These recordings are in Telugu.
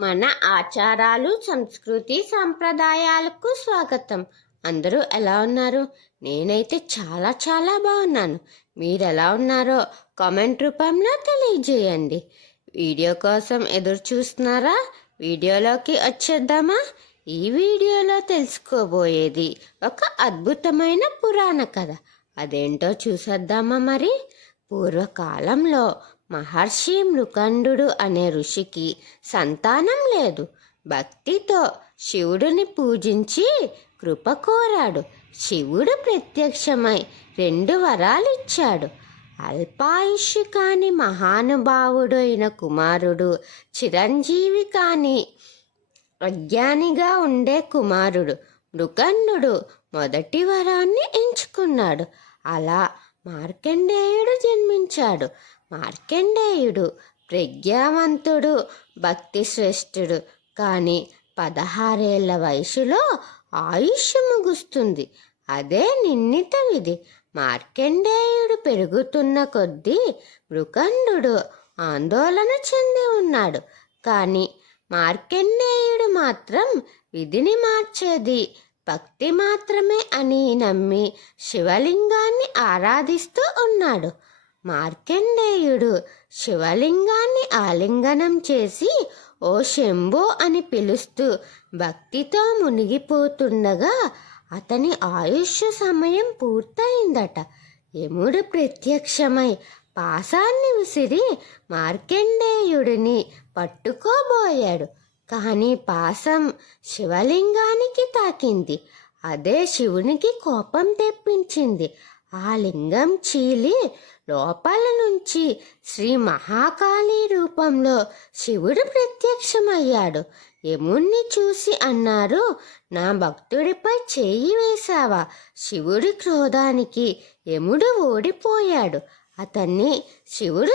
మన ఆచారాలు సంస్కృతి సాంప్రదాయాలకు స్వాగతం. అందరూ ఎలా ఉన్నారు? నేనైతే చాలా చాలా బాగున్నాను. మీరు ఎలా ఉన్నారో కామెంట్ రూపంలో తెలియజేయండి. వీడియో కోసం ఎదురు చూస్తున్నారా? వీడియోలోకి వచ్చేద్దామా? ఈ వీడియోలో తెలుసుకోబోయేది ఒక అద్భుతమైన పురాణ కథ. అదేంటో చూసేద్దామా మరి? పూర్వకాలంలో మహర్షి మృకండు అనే ఋషికి సంతానం లేదు. భక్తితో శివుడిని పూజించి కృప కోరాడు. శివుడు ప్రత్యక్షమై రెండు వరాలిచ్చాడు ఇచ్చాడు. కాని మహానుభావుడైన కుమారుడు చిరంజీవి కాని అజ్ఞానిగా ఉండే కుమారుడు మృకన్నుడు మొదటి వరాన్ని ఎంచుకున్నాడు. అలా మార్కండేయుడు జన్మించాడు. మార్కండేయుడు ప్రజ్ఞావంతుడు భక్తి శ్రేష్ఠుడు కానీ పదహారేళ్ళ వయసులో ఆయుష్ ముగుస్తుంది. అదే నిర్ణీత విధి. మార్కండేయుడు పెరుగుతున్న కొద్దీ మృకండు ఆందోళన చెంది ఉన్నాడు. కానీ మార్కండేయుడు మాత్రం విధిని మార్చేది భక్తి మాత్రమే అని నమ్మి శివలింగాన్ని ఆరాధిస్తూ ఉన్నాడు. మార్కండేయుడు శివలింగాన్ని ఆలింగనం చేసి ఓ శంభో అని పిలుస్తూ భక్తితో మునిగిపోతుండగా అతని ఆయుష్ సమయం పూర్తయిందట. యముడు ప్రత్యక్షమై పాసాన్ని విసిరి మార్కండేయుడిని పట్టుకోబోయాడు. కానీ పాసం శివలింగానికి తాకింది. అదే శివునికి కోపం తెప్పించింది. ఆ లింగం చీలి లోపల నుంచి శ్రీ మహాకాళి రూపంలో శివుడు ప్రత్యక్షమయ్యాడు. యముణ్ణి చూసి అన్నారు నా భక్తుడిపై చేయి వేశావా? శివుడి క్రోధానికి యముడు ఓడిపోయాడు. అతన్ని శివుడు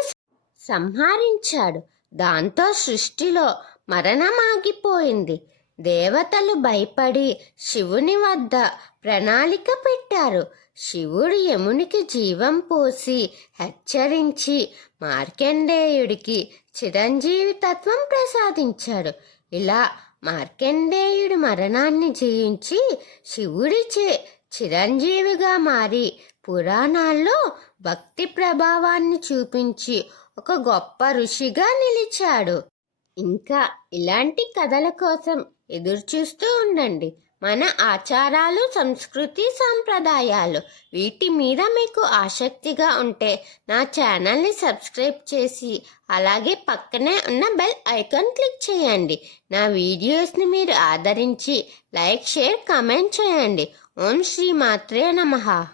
సంహరించాడు. దాంతో సృష్టిలో మరణమాగిపోయింది. దేవతలు భయపడి శివుని వద్ద ప్రణాళిక పెట్టారు. శివుడు యమునికి జీవం పోసి హెచ్చరించి మార్కండేయుడికి చిరంజీవి తత్వం ప్రసాదించాడు. ఇలా మార్కండేయుడు మరణాన్ని జయించి శివుడిచే చిరంజీవిగా మారి పురాణాల్లో భక్తి ప్రభావాన్ని చూపించి ఒక గొప్ప ఋషిగా నిలిచాడు. ఇంకా ఇలాంటి కథల కోసం ఎదురుచూస్తూ ఉండండి. మన ఆచారాలు సంస్కృతి సాంప్రదాయాలు వీటి మీద మీకు ఆసక్తిగా ఉంటే నా ఛానల్ని సబ్స్క్రైబ్ చేసి అలాగే పక్కనే ఉన్న బెల్ ఐకాన్ క్లిక్ చేయండి. నా వీడియోస్ని మీరు ఆదరించి లైక్ షేర్ కామెంట్ చేయండి. ఓం శ్రీ మాత్రే నమ.